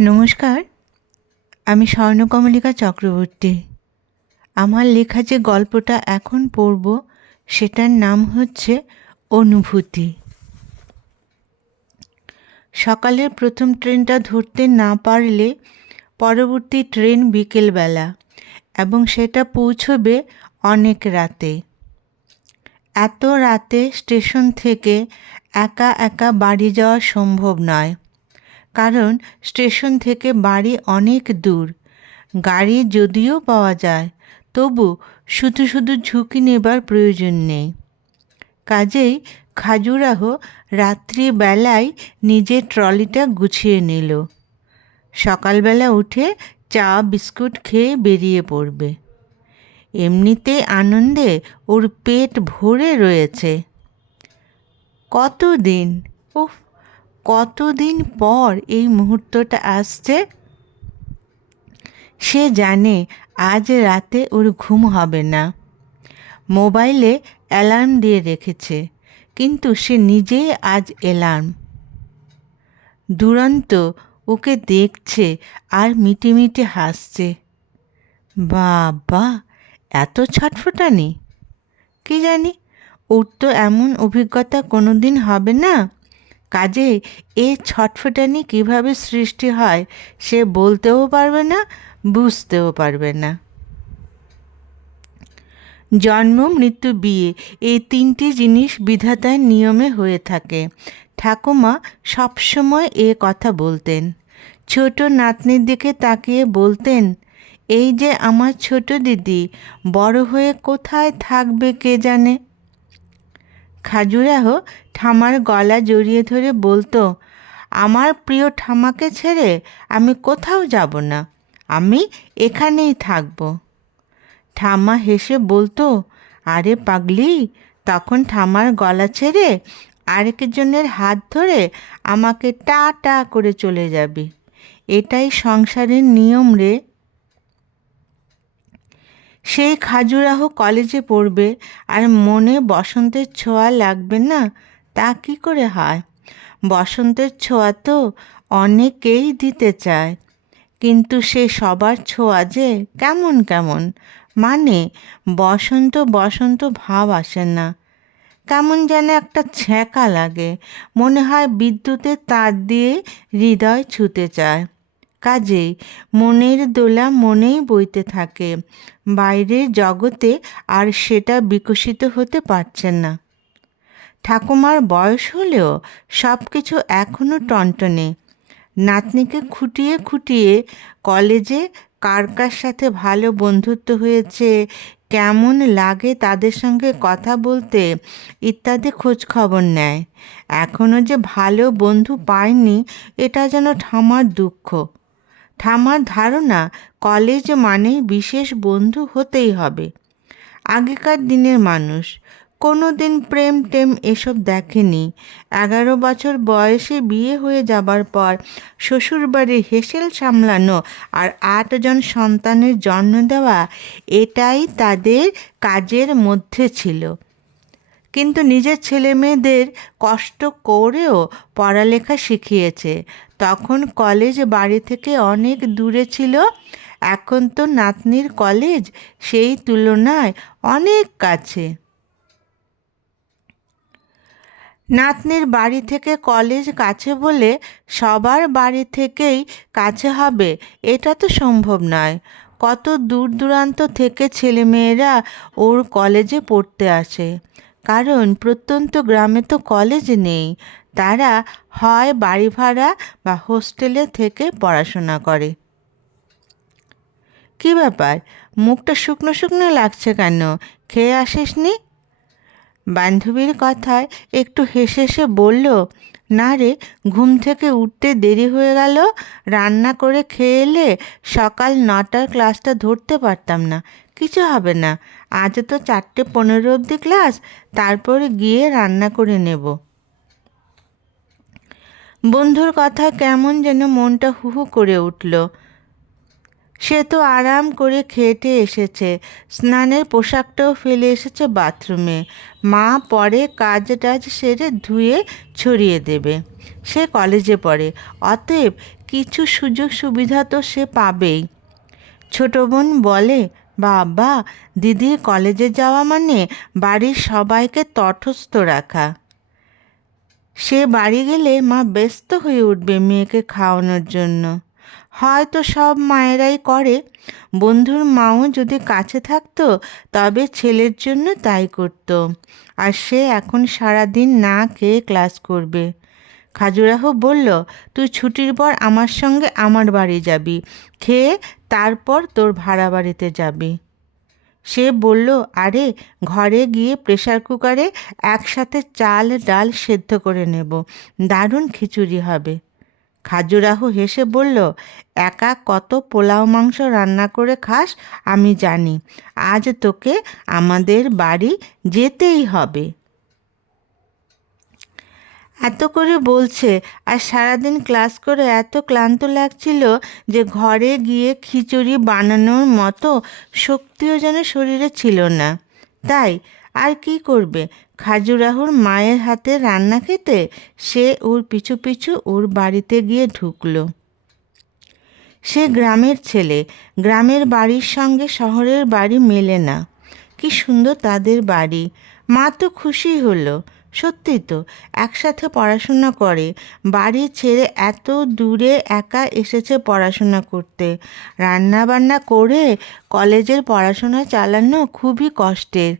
নমস্কার, আমি স্বর্ণকমলিকা চক্রবর্তী। আমার লেখা যে গল্পটা এখন পড়ব, সেটার নাম হচ্ছে অনুভূতি। সকালের প্রথম ট্রেনটা ধরতে না পারলে পরবর্তী ট্রেন বিকেলবেলা এবং সেটা পৌঁছবে অনেক রাতে। এত রাতে স্টেশন থেকে একা একা বাড়ি যাওয়া সম্ভব নয়। কারণ স্টেশন থেকে বাড়ি অনেক দূর। গাড়ি যদিও পাওয়া যায়, তবু শুধু শুধু ঝুঁকি নেবার প্রয়োজন নেই। কাজেই খাজুরাহ রাত্রিবেলায় নিজের ট্রলিটা গুছিয়ে নিল। সকালবেলা উঠে চা, বিস্কুট খেয়ে বেরিয়ে পড়বে। এমনিতে আনন্দে ওর পেট ভরে রয়েছে। কতদিন? উফ কতদিন পর এই মুহূর্তটা আসছে? সে জানে আজ রাতে ওর ঘুম হবে না। মোবাইলে অ্যালার্ম দিয়ে রেখেছে, কিন্তু সে নিজেই আজ অ্যালার্ম। দুরন্ত ওকে দেখছে আর মিটিমিটি হাসছে। বাবা, এত ছটফটানি। কি জানি, ওর তো এমন অভিজ্ঞতা কোনো দিন হবে না। কাজে এ ছটফটানি কীভাবে সৃষ্টি হয় সে বলতেও পারবে না, বুঝতেও পারবে না। জন্ম, মৃত্যু, বিয়ে এই তিনটি জিনিস বিধাতার নিয়মে হয়ে থাকে। ঠাকুমা সবসময় এ কথা বলতেন। ছোট নাতনির দিকে তাকিয়ে বলতেন, এই যে আমার ছোট দিদি, বড় হয়ে কোথায় থাকবে কে জানে? খাজুরাহ ঠামার গলা জড়িয়ে ধরে বলতো, আমার প্রিয় ঠামাকে ছেড়ে আমি কোথাও যাব না, আমি এখানেই থাকব। ঠামা হেসে বলতো, আরে পাগলি, তখন ঠামার গলা ছেড়ে আরেকজনের হাত ধরে আমাকে টা টা করে চলে যাবি। এটাই সংসারের নিয়ম রে। সেই খাজুরাহ কলেজে পড়বে আর মনে বসন্তের ছোঁয়া লাগবে না? তা কি করে হয়? বসন্তের ছোঁয়া তো অনেকেই দিতে চায়। কিন্তু সে সবার ছোঁয়া যে কেমন কেমন? মানে বসন্ত বসন্ত ভাব আসে না। কেমন যেন একটা ছ্যাঁকা লাগে। মনে হয় বিদ্যুতের তার দিয়ে হৃদয় ছুতে চায়। কাজেই মনের দোলা মনেই বইতে থাকে। বাইরের জগতে আর সেটা বিকশিত হতে পারছে না। ঠাকুমার বয়স হলেও সব কিছু এখনও টনটনে। নাতনিকে খুঁটিয়ে খুঁটিয়ে কলেজে কার কার সাথে ভালো বন্ধুত্ব হয়েছে, কেমন লাগে তাদের সঙ্গে কথা বলতে ইত্যাদি খবর নেয়। এখনও যে ভালো বন্ধু পায়নি, এটা যেন ঠামার দুঃখ। ঠামার ধারণা, কলেজ মানেই বিশেষ বন্ধু হতেই হবে। আগেকার দিনের মানুষ কোনো দিন প্রেম টেম এসব দেখেনি। এগারো বছর বয়সে বিয়ে হয়ে যাবার পর শ্বশুরবাড়ির হেসেল সামলানো আর আটজন সন্তানের জন্ম দেওয়া, এটাই তাদের কাজের মধ্যে ছিল। কিন্তু নিজের ছেলে মেয়েদের কষ্ট করেও পড়ালেখা শিখিয়েছে। তখন কলেজ বাড়ি থেকে অনেক দূরে ছিল। এখন তো নাতনির কলেজ সেই তুলনায় অনেক কাছে। নাতনির বাড়ি থেকে কলেজ কাছে বলে সবার বাড়ি থেকেই কাছে হবে, এটা তো সম্ভব নয়। কত দূর দূরান্ত থেকে ছেলেমেয়েরা ওর কলেজে পড়তে আসে। কারণ প্রত্যন্ত গ্রামে তো কলেজ নেই। তারা হয় বাড়ি ভাড়া বা হোস্টেলে থেকে পড়াশোনা করে। কী ব্যাপার? মুখটা শুকনো শুকনো লাগছে কেন? খেয়ে আসিস নি বান্ধবীর কথায় একটু হেসে হেসে বলল, না রে, ঘুম থেকে উঠতে দেরি হয়ে গেল। রান্না করে খেয়ে এলে সকাল নটার ক্লাসটা ধরতে পারতাম না। কিছু হবে না। আজ তো চারটে পনেরো অবধি ক্লাস, তারপরে গিয়ে রান্না করে নেব। বন্ধুর কথা কেমন যেন মনটা হুহু করে উঠল। সে তো আরাম করে খেটে এসেছে। স্নানের পোশাকটাও ফেলে এসেছে বাথরুমে। মা পরে কাজ টাজ সেরে ধুয়ে ছড়িয়ে দেবে। সে কলেজে পড়ে। অতএব কিছু সুযোগ সুবিধা তো সে পাবেই। ছোট বোন বলে বাবা, দিদির কলেজে যাওয়া মানে বাড়ির সবাইকে তটস্থ রাখা। সে বাড়ি গেলে মা ব্যস্ত হয়ে উঠবে মেয়েকে খাওয়ানোর জন্য। হয়তো সব মায়েরাই করে। বন্ধুর মাও যদি কাছে থাকতো, তবে ছেলের জন্য তাই করতো। আর সে এখন সারাদিন না খেয়ে ক্লাস করবে। খাজুরাহ বলল, তুই ছুটির পর আমার সঙ্গে আমার বাড়ি যাবি। খেয়ে তারপর তোর ভাড়া বাড়িতে যাবি। সে বলল, আরে, ঘরে গিয়ে প্রেশার কুকারে একসাথে চাল, ডাল সেদ্ধ করে নেব। দারুণ খিচুড়ি হবে। খাজুরাহু হেসে বলল, একা কত পোলাও মাংস রান্না করে খাস, আমি জানি। আজ তোকে আমাদের বাড়ি যেতেই হবে। এত করে বলছে আর সারাদিন ক্লাস করে এত ক্লান্ত লাগছিল যে ঘরে গিয়ে খিচুড়ি বানানোর মতো শক্তিও যেন শরীরে ছিল না। তাই আর কি করবে? খাজুরাহুর মায়ের হাতে রান্না খেতে সে ওর পিছু পিছু ওর বাড়িতে গিয়ে ঢুকলো। সে গ্রামের ছেলে। গ্রামের বাড়ির সঙ্গে শহরের বাড়ি মেলে না। কি সুন্দর তাদের বাড়ি। মা তো খুশি হলো। সত্যি তো, একসাথে পড়াশোনা করে, বাড়ি ছেড়ে এত দূরে একা এসেছে পড়াশোনা করতে। রান্না বান্না করে কলেজের পড়াশোনা চালানো খুবই কষ্টের।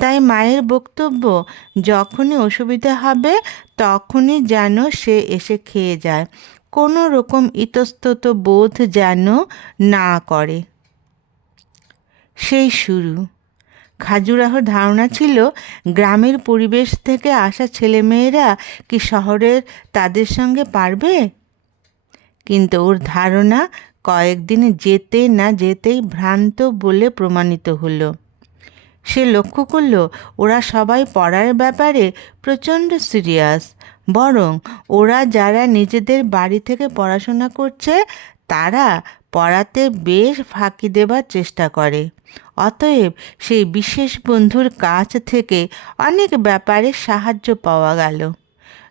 তাই মায়ের বক্তব্য, যখনই অসুবিধা হবে, তখনই যেন সে এসে খেয়ে যায়। কোনো রকম ইতস্তত বোধ যেন না করে। সেই শুরু। খাজুরাহর ধারণা ছিল, গ্রামের পরিবেশ থেকে আসা ছেলেমেয়েরা কি শহরের তাদের সঙ্গে পারবে? কিন্তু ওর ধারণা কয়েকদিন যেতে না যেতেই ভ্রান্ত বলে প্রমাণিত হলো। সে লক্ষ্য করল, ওরা সবাই পড়ার ব্যাপারে প্রচণ্ড সিরিয়াস। বরং ওরা যারা নিজেদের বাড়ি থেকে পড়াশোনা করছে, তারা পড়াতে বেশ ফাঁকি দেবার চেষ্টা করে। অতএব সেই বিশেষ বন্ধুর কাছ থেকে অনেক ব্যাপারে সাহায্য পাওয়া গেল।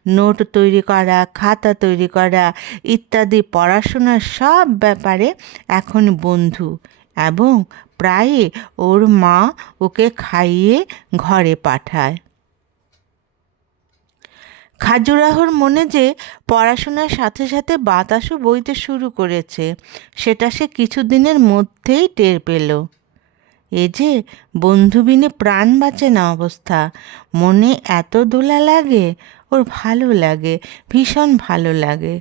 নোট তৈরি করা, খাতা তৈরি করা ইত্যাদি পড়াশোনার সব ব্যাপারে এখন বন্ধু এবং প্রায় ওর মা ওকে খাইয়ে ঘরে পাঠায়। খাজুরাহর মনে যে পড়াশোনার সাথে সাথে বাতাসও বইতে শুরু করেছে, সেটা সে কিছুদিনের মধ্যেই টের পেল। এ যে বন্ধুবিনে প্রাণ বাঁচে না অবস্থা। মনে এত দোলা লাগে, ওর ভালো লাগে, ভীষণ ভালো লাগে।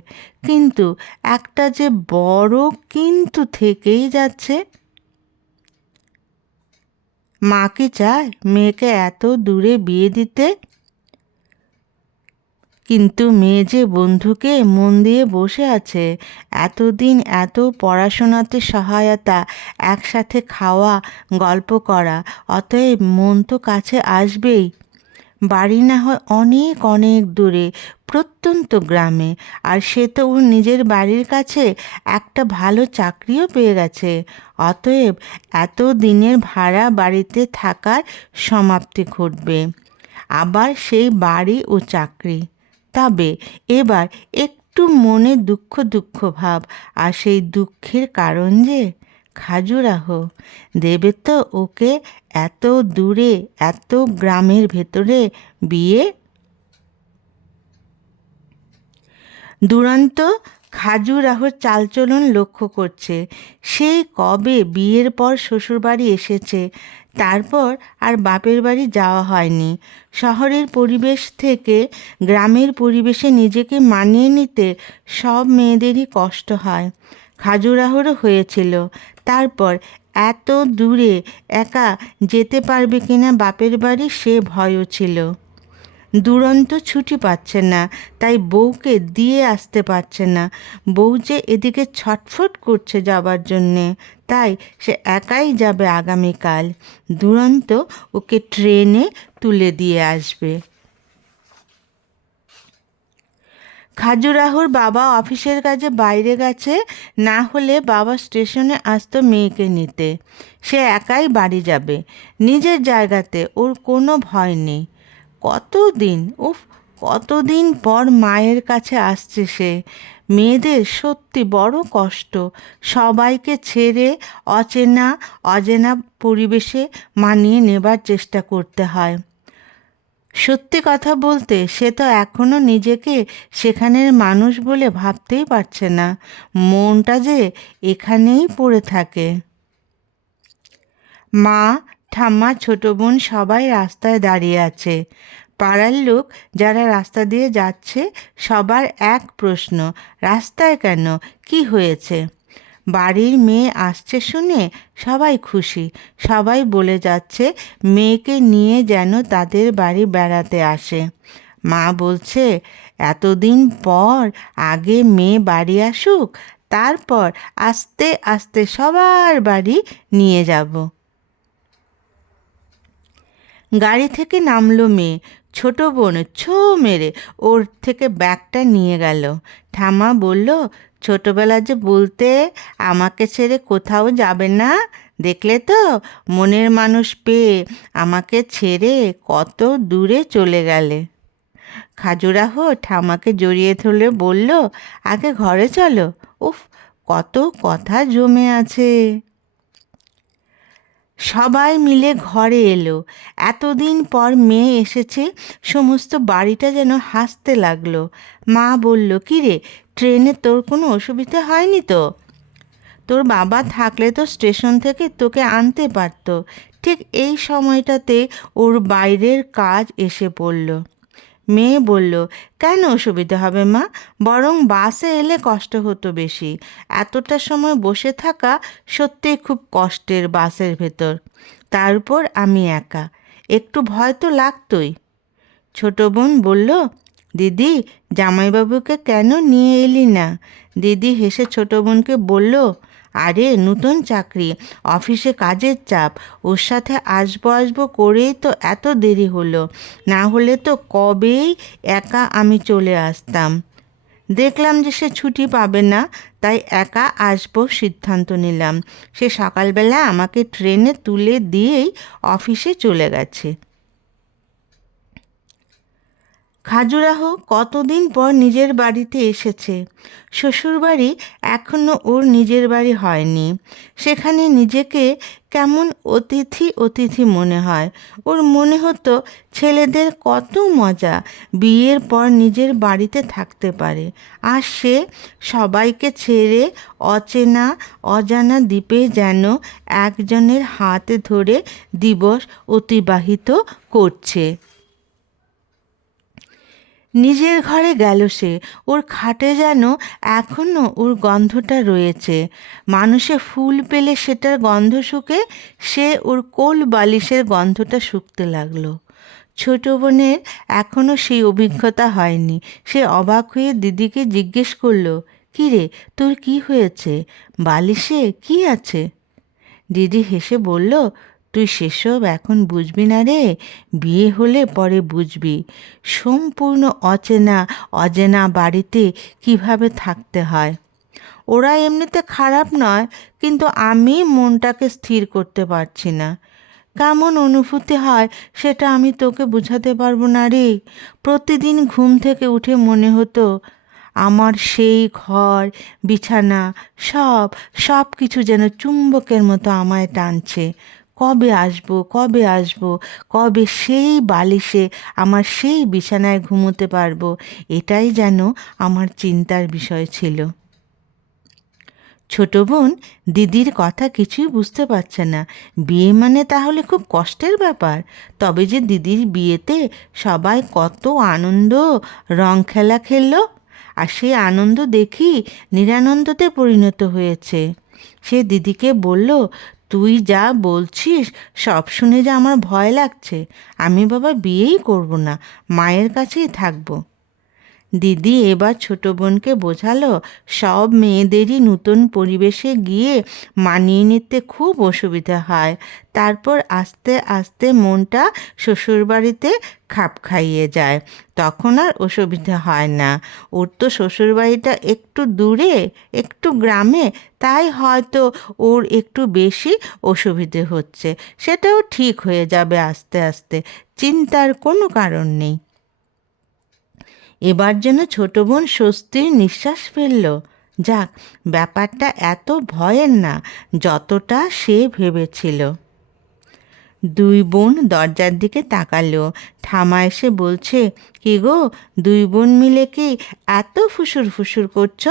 কিন্তু একটা যে বড় কিন্তু থেকেই যাচ্ছে। মাকে চায় মেয়েকে এত দূরে বিয়ে দিতে? কিন্তু মেয়ে যে বন্ধুকে মন দিয়ে বসে আছে, এতদিন এত পড়াশোনাতে সহায়তা, একসাথে খাওয়া, গল্প করা, অতএব মন তো কাছে আসবেই। বাড়ি না হয় অনেক অনেক দূরে, প্রত্যন্ত গ্রামে, আর সে তো ওর নিজের বাড়ির কাছে একটা ভালো চাকরিও পেয়ে গেছে। অতএব এত দিনের ভাড়া বাড়িতে থাকার সমাপ্তি ঘটবে। আবার সেই বাড়ি ও চাকরি। তবে এবার একটু মনে দুঃখ দুঃখ ভাব, আর সেই দুঃখের কারণ যে? খাজুরাহ, দেবে তো ওকে এত দূরে, এত গ্রামের ভেতরে বিয়ে? দুরন্ত খাজুরাহর চালচলন লক্ষ্য করছে। সেই কবে বিয়ের পর শ্বশুরবাড়ি এসেছে, তারপর আর বাপের বাড়ি যাওয়া হয়নি। শহরের পরিবেশ থেকে গ্রামের পরিবেশে নিজেকে মানিয়ে নিতে সব মেয়েদেরই কষ্ট হয়। খাজুরাহরও হয়েছিল। তারপর এত দূরে একা যেতে পারবে কিনা বাপের বাড়ি সে ভয়ও ছিল। দুরন্ত ছুটি পাচ্ছে না, তাই বউকে দিয়ে আসতে পারছে না। বউ যে এদিকে ছটফট করছে যাবার জন্যে, তাই সে একাই যাবে আগামীকাল। দুরন্ত ওকে ট্রেনে তুলে দিয়ে আসবে। খাজুরাহুর বাবা অফিসের কাজে বাইরে গেছে, না হলে বাবা স্টেশনে আসতো মেয়েকে নিতে। সে একাই বাড়ি যাবে। নিজের জায়গাতে ওর কোনো ভয় নেই। কতদিন? উফ, কতদিন পর মায়ের কাছে আসছে সে। মেয়েদের সত্যি বড় কষ্ট। সবাইকে ছেড়ে অচেনা, অজেনা পরিবেশে মানিয়ে নেবার চেষ্টা করতে হয়। সত্যি কথা বলতে, সে তো এখনও নিজেকে সেখানের মানুষ বলে ভাবতেই পারছে না। মনটা যে এখানেই পড়ে থাকে। মা ঠাম্মা, ছোট বোন সবাই রাস্তায় দাঁড়িয়ে আছে। পাড়ার লোক যারা রাস্তা দিয়ে যাচ্ছে, সবার এক প্রশ্ন, রাস্তায় কেন? কি হয়েছে? বাড়ির মেয়ে আসছে শুনে সবাই খুশি। সবাই বলে যাচ্ছে, মেয়েকে নিয়ে যেন তাদের বাড়ি বেড়াতে আসে। মা বলছে, এতদিন পর আগে মেয়ে বাড়ি আসুক, তারপর আস্তে আস্তে সবার বাড়ি নিয়ে যাব। গাড়ি থেকে নামলো মেয়ে। ছোট বোন, ছো মেরে ওর থেকে ব্যাগটা নিয়ে গেল। ঠামা বলল, ছোটবেলা যে বলতে আমাকে ছেড়ে কোথাও যাবে না? দেখলে তো মনের মানুষ পেয়ে আমাকে ছেড়ে কত দূরে চলে গেলে। খাজুরাহ ঠামাকে জড়িয়ে ধরলে বলল, আগে ঘরে চলো। উফ, কত কথা জমে আছে। সবাই মিলে ঘরে এলো। এতদিন পর মেয়ে এসেছে, সমস্ত বাড়িটা যেন হাসতে লাগল। মা বলল কি রে ট্রেনে তোর কোনো অসুবিধা হয়নি তো? তোর বাবা থাকলে তো স্টেশন থেকে তোকে আনতে পারত। ঠিক এই সময়টাতে ওর বাইরের কাজ এসে পড়ল। মেয়ে বলল, কেন অসুবিধা হবে মা? বরং বাসে এলে কষ্ট হতো বেশি। এতটা সময় বসে থাকা সত্যিই খুব কষ্টের বাসের ভেতর। তার উপর আমি একা। একটু ভয় তো লাগতোই। ছোট বোন বলল, দিদি, জামাইবাবুকে কেন নিয়ে এলি না? দিদি হেসে ছোট বোনকে বলল আরে নতুন চাকরি, অফিসে কাজের চাপ, ওর সাথে আসব আসব করেই তো এত দেরি হলো। না হলে তো কবেই একা আমি চলে আসতাম। দেখলাম যে সে ছুটি পাবে না, তাই একা আসব সিদ্ধান্ত নিলাম। সে সকালবেলা আমাকে ট্রেনে তুলে দিয়েই অফিসে চলে গেছে। খাজুরাহ কতদিন পর নিজের বাড়িতে এসেছে? শ্বশুরবাড়ি এখনও ওর নিজের বাড়ি হয়নি। সেখানে নিজেকে কেমন অতিথি অতিথি মনে হয়? ওর মনে হতো ছেলেদের কত মজা বিয়ের পর নিজের বাড়িতে থাকতে পারে। আর সে সবাইকে ছেড়ে অচেনা, অজানা দ্বীপে যেন একজনের হাত ধরে দিবস অতিবাহিত করছে। নিজের ঘরে গেল সে। ওর খাটে যেন এখনও ওর গন্ধটা রয়েছে। মানুষে ফুল পেলে সেটার গন্ধ শুকে, সে ওর কোল বালিশের গন্ধটা শুকতে লাগল। ছোট বোনের এখনও সেই অভিজ্ঞতা হয়নি। সে অবাক হয়ে দিদিকে জিজ্ঞেস করল রে, তোর কি হয়েছে? বালিশে কি আছে? দিদি হেসে বলল তুই সেসব এখন বুঝবি না রে? বিয়ে হলে পরে বুঝবি। সম্পূর্ণ অচেনা, অজেনা বাড়িতে কীভাবে থাকতে হয়? ওরা এমনিতে খারাপ নয়, কিন্তু আমি মনটাকে স্থির করতে পারছি না। কেমন অনুভূতি হয় সেটা আমি তোকে বোঝাতে পারব না রে। প্রতিদিন ঘুম থেকে উঠে মনে হতো, আমার সেই ঘর, বিছানা, সব সব কিছু যেন চুম্বকের মতো আমায় টানছে। কবে আসব কবে আসব, কবে সেই বালিশে আমার সেই বিছানায় ঘুমোতে পারব, এটাই যেন আমার চিন্তার বিষয় ছিল। ছোট বোন, দিদির কথা কিছুই বুঝতে পারছে না। বিয়ে মানে তাহলে খুব কষ্টের ব্যাপার। তবে যে দিদির বিয়েতে সবাই কত আনন্দ, রং খেলা খেললো, আর সেই আনন্দ দেখি নিরানন্দতে পরিণত হয়েছে। সে দিদিকে বলল তুই যা বলছিস, সব শুনে যে আমার ভয় লাগছে। আমি বাবা বিয়েই করব না, মায়ের কাছেই থাকব। দিদি এবার ছোট বোনকে বোঝালো, সব মেয়েদেরই নতুন পরিবেশে গিয়ে মানিয়ে নিতে খুব অসুবিধা হয়। তারপর আস্তে আস্তে মনটা শ্বশুরবাড়িতে খাপ খাইয়ে যায়। তখন আর অসুবিধা হয় না। ওর তো শ্বশুরবাড়িটা একটু দূরে, একটু গ্রামে, তাই হয়তো ওর একটু বেশি অসুবিধে হচ্ছে। সেটাও ঠিক হয়ে যাবে আস্তে আস্তে। চিন্তার কোনো কারণ নেই। এবার যেন ছোট বোন স্বস্তির নিঃশ্বাস ফেলল। যাক, ব্যাপারটা এত ভয়ের না, যতটা সে ভেবেছিল। দুই বোন দরজার দিকে তাকালো। ঠামা এসে বলছে, কি গো, দুই বোন মিলে কি এত ফুসুর ফুসুর করছ?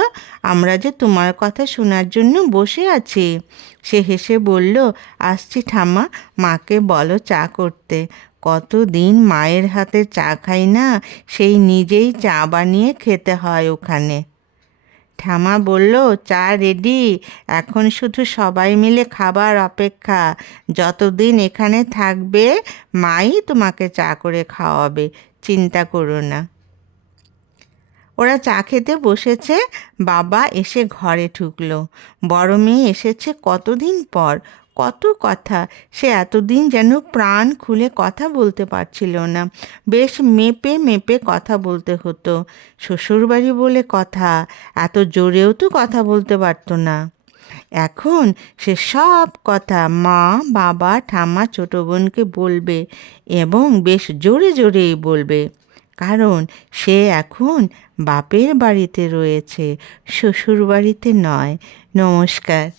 আমরা যে তোমার কথা শোনার জন্য বসে আছি। সে হেসে বলল, আসছি ঠাম্মা, মাকে বলো চা করতে। কতদিন মায়ের হাতে চা খাই না, সেই নিজেই চা বানিয়ে খেতে হয় ওখানে। ঠামা বলল, চা রেডি, এখন শুধু সবাই মিলে খাবার অপেক্ষা। যতদিন এখানে থাকবে, মাই তোমাকে চা করে খাওয়াবে, চিন্তা করো না। ওরা চা খেতে বসেছে, বাবা এসে ঘরে ঢুকলো। বড় মেয়ে এসেছে কতদিন পর? কত কথা। সে এতদিন যেন প্রাণ খুলে কথা বলতে পারছিল না। বেশ মেপে মেপে কথা বলতে হতো। শ্বশুরবাড়ি বলে কথা, এত জোরেও তো কথা বলতে পারতো না। এখন সে সব কথা মা, বাবা, ঠাম্মা, ছোটো বোনকে বলবে এবং বেশ জোরে জোরেই বলবে। কারণ সে এখন বাপের বাড়িতে রয়েছে শ্বশুর বাড়িতে নয়। নমস্কার।